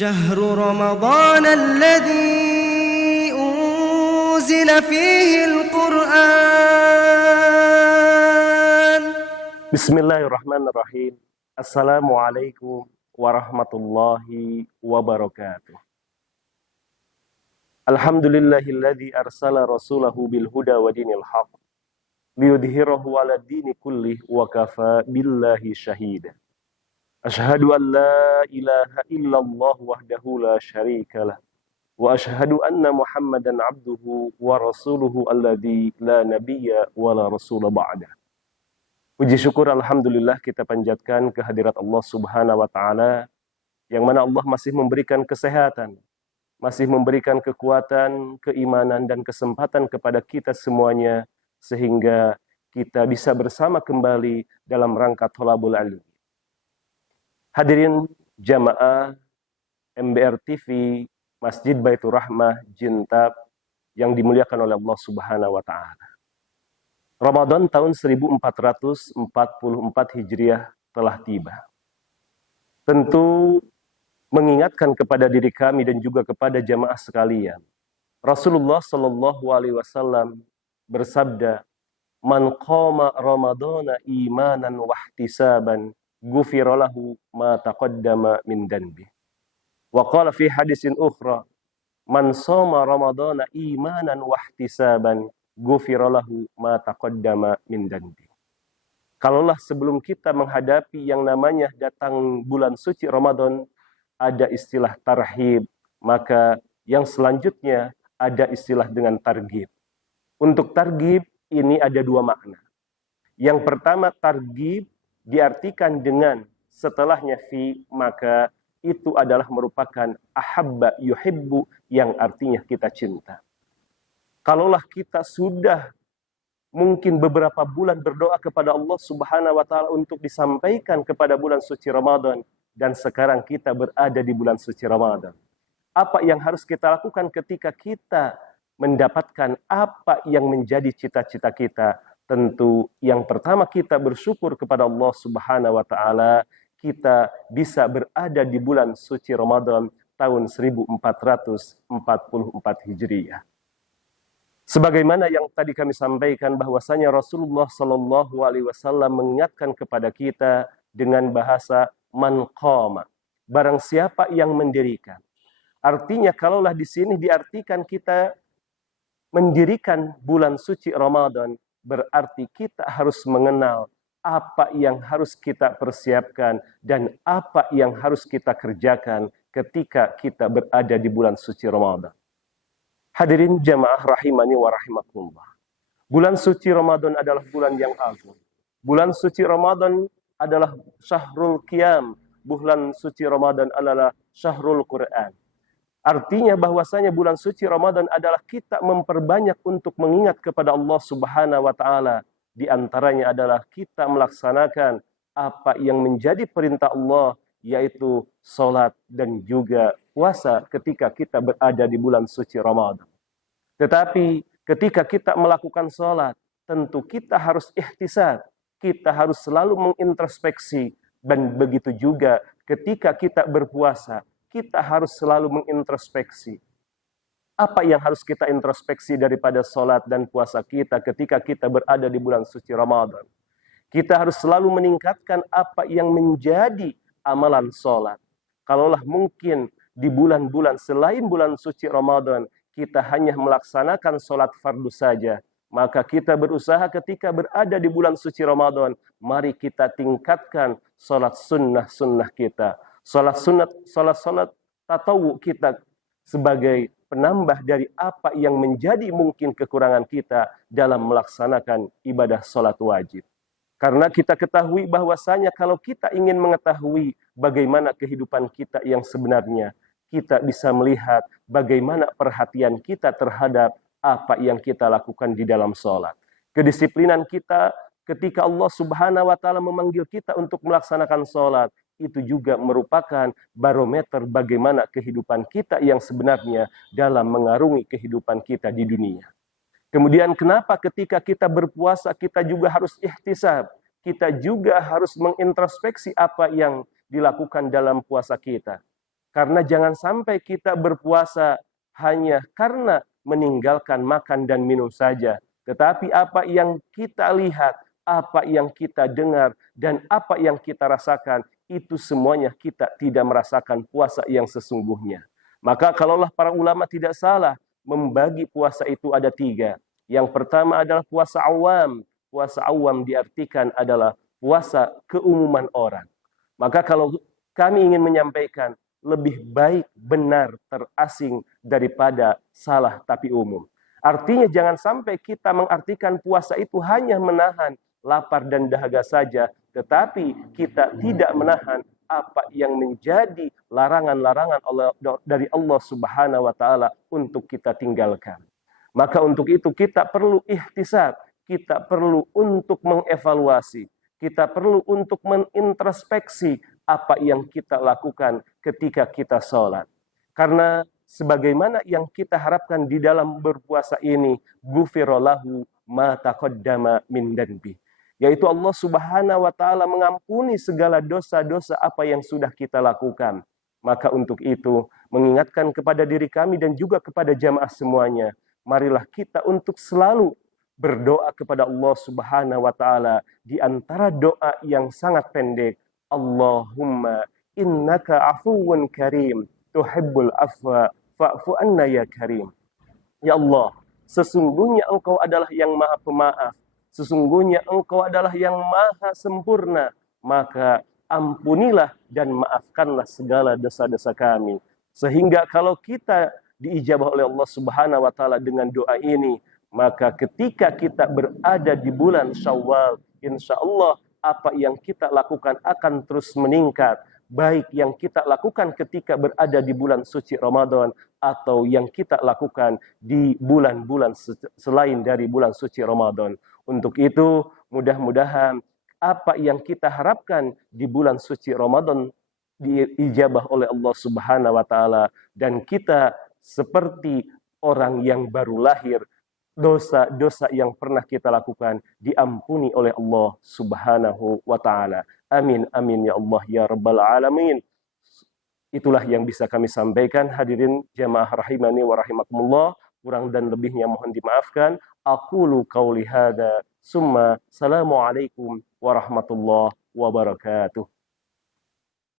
شهر رمضان الذي أنزل فيه القرآن. Bismillahirrahmanirrahim. Assalamualaikum warahmatullahi wabarakatuh. Alhamdulillahilladzi arsala rasulahu bil huda wa dinil haqq liyudhhirahu 'ala dini kullih wa kafa billahi shahida. Asyhadu an la ilaha illallah wahdahu la syarikalah wa asyhadu anna Muhammadan 'abduhu wa rasuluhu alladzi la nabiyya wa la rasula ba'dah. Puji syukur alhamdulillah kita panjatkan kehadirat Allah Subhanahu wa taala yang mana Allah masih memberikan kesehatan, masih memberikan kekuatan, keimanan dan kesempatan kepada kita semuanya sehingga kita bisa bersama kembali dalam rangka thalabul ilmi. Hadirin jamaah MBR TV Masjid Baitur Rahmah Jintab yang dimuliakan oleh Allah Subhanahu wa taala. Ramadan tahun 1444 Hijriah telah tiba. Tentu mengingatkan kepada diri kami dan juga kepada jamaah sekalian. Rasulullah Shallallahu alaihi wasallam bersabda, "Man qama Ramadana imanan wa ihtisaban, ghufira lahu ma taqaddama min dhanbi." Wa qala fi hadisin ukhra, "Man shoma Ramadana imanan wa ihtisaban, ghufira lahu ma taqaddama min dhanbi." Kalaulah sebelum kita menghadapi yang namanya datang bulan suci Ramadan ada istilah tarhib, maka yang selanjutnya ada istilah dengan targhib. Untuk targhib ini ada dua makna. Yang pertama, targhib diartikan dengan setelahnya fi, maka itu adalah merupakan ahabba yuhibbu yang artinya kita cinta. Kalaulah kita sudah mungkin beberapa bulan berdoa kepada Allah Subhanahu wa taala untuk disampaikan kepada bulan suci Ramadan dan sekarang kita berada di bulan suci Ramadan. Apa yang harus kita lakukan ketika kita mendapatkan apa yang menjadi cita-cita kita? Tentu yang pertama kita bersyukur kepada Allah Subhanahu wa taala kita bisa berada di bulan suci Ramadan tahun 1444 Hijriah. Sebagaimana yang tadi kami sampaikan bahwasanya Rasulullah Shallallahu alaihi wasallam mengingatkan kepada kita dengan bahasa man qama, barang siapa yang mendirikan. Artinya kalaulah di sini diartikan kita mendirikan bulan suci Ramadan, berarti kita harus mengenal apa yang harus kita persiapkan dan apa yang harus kita kerjakan ketika kita berada di bulan suci Ramadan. Hadirin jamaah rahimani wa rahimakumullah. Bulan suci Ramadan adalah bulan yang agung. Bulan suci Ramadan adalah syahrul qiyam. Bulan suci Ramadan adalah syahrul Quran. Artinya bahwasanya bulan suci Ramadan adalah kita memperbanyak untuk mengingat kepada Allah Subhanahu wa taala. Di antaranya adalah kita melaksanakan apa yang menjadi perintah Allah, yaitu salat dan juga puasa ketika kita berada di bulan suci Ramadan. Tetapi ketika kita melakukan salat, tentu kita harus ihtisab, kita harus selalu mengintrospeksi, dan begitu juga ketika kita berpuasa, kita harus selalu mengintrospeksi. Apa yang harus kita introspeksi daripada salat dan puasa kita ketika kita berada di bulan suci Ramadan? Kita harus selalu meningkatkan apa yang menjadi amalan salat. Kalaulah mungkin di bulan-bulan selain bulan suci Ramadan kita hanya melaksanakan salat fardu saja, maka kita berusaha ketika berada di bulan suci Ramadan, mari kita tingkatkan salat sunnah-sunnah kita. Salat tatawu kita sebagai penambah dari apa yang menjadi mungkin kekurangan kita dalam melaksanakan ibadah salat wajib. Karena kita ketahui bahwasanya kalau kita ingin mengetahui bagaimana kehidupan kita yang sebenarnya, kita bisa melihat bagaimana perhatian kita terhadap apa yang kita lakukan di dalam salat. Kedisiplinan kita ketika Allah Subhanahu wa taala memanggil kita untuk melaksanakan salat, itu juga merupakan barometer bagaimana kehidupan kita yang sebenarnya dalam mengarungi kehidupan kita di dunia. Kemudian kenapa ketika kita berpuasa kita juga harus ihtisab, kita juga harus mengintrospeksi apa yang dilakukan dalam puasa kita. Karena jangan sampai kita berpuasa hanya karena meninggalkan makan dan minum saja, tetapi apa yang kita lihat, apa yang kita dengar, dan apa yang kita rasakan, itu semuanya kita tidak merasakan puasa yang sesungguhnya. Maka kalaulah para ulama tidak salah, membagi puasa itu ada 3. Yang pertama adalah puasa awam. Puasa awam diartikan adalah puasa keumuman orang. Maka kalau kami ingin menyampaikan, lebih baik benar terasing daripada salah tapi umum. Artinya jangan sampai kita mengartikan puasa itu hanya menahan lapar dan dahaga saja, tetapi kita tidak menahan apa yang menjadi larangan-larangan dari Allah Subhanahu wa taala untuk kita tinggalkan. Maka untuk itu kita perlu ihtisab, kita perlu untuk mengevaluasi, kita perlu untuk menintrospeksi apa yang kita lakukan ketika kita sholat. Karena sebagaimana yang kita harapkan di dalam berpuasa ini, ghufirallahu ma taqaddama min danbi. Yaitu Allah Subhanahu wa taala mengampuni segala dosa-dosa apa yang sudah kita lakukan. Maka untuk itu, mengingatkan kepada diri kami dan juga kepada jamaah semuanya, marilah kita untuk selalu berdoa kepada Allah Subhanahu wa taala di antara doa yang sangat pendek. Allahumma innaka afuwun karim tuhibbul afwa fa'fu anna ya karim. Ya Allah, sesungguhnya Engkau adalah yang Maha Pemaaf, sesungguhnya Engkau adalah yang Maha Sempurna, maka ampunilah dan maafkanlah segala dosa-dosa kami. Sehingga kalau kita diijabah oleh Allah Subhanahu wa taala dengan doa ini, maka ketika kita berada di bulan Syawal, insya Allah apa yang kita lakukan akan terus meningkat, baik yang kita lakukan ketika berada di bulan suci Ramadan atau yang kita lakukan di bulan-bulan selain dari bulan suci Ramadan. Untuk itu, mudah-mudahan apa yang kita harapkan di bulan suci Ramadan diijabah oleh Allah Subhanahu wa taala, dan kita seperti orang yang baru lahir, dosa-dosa yang pernah kita lakukan diampuni oleh Allah Subhanahu wa taala. Amin amin ya Allah ya rabbal alamin. Itulah yang bisa kami sampaikan, hadirin jamaah rahimani wa rahimakumullah. Kurang dan lebihnya mohon dimaafkan. Aqulu qauli hadza summa assalamu alaikum warahmatullahi wabarakatuh.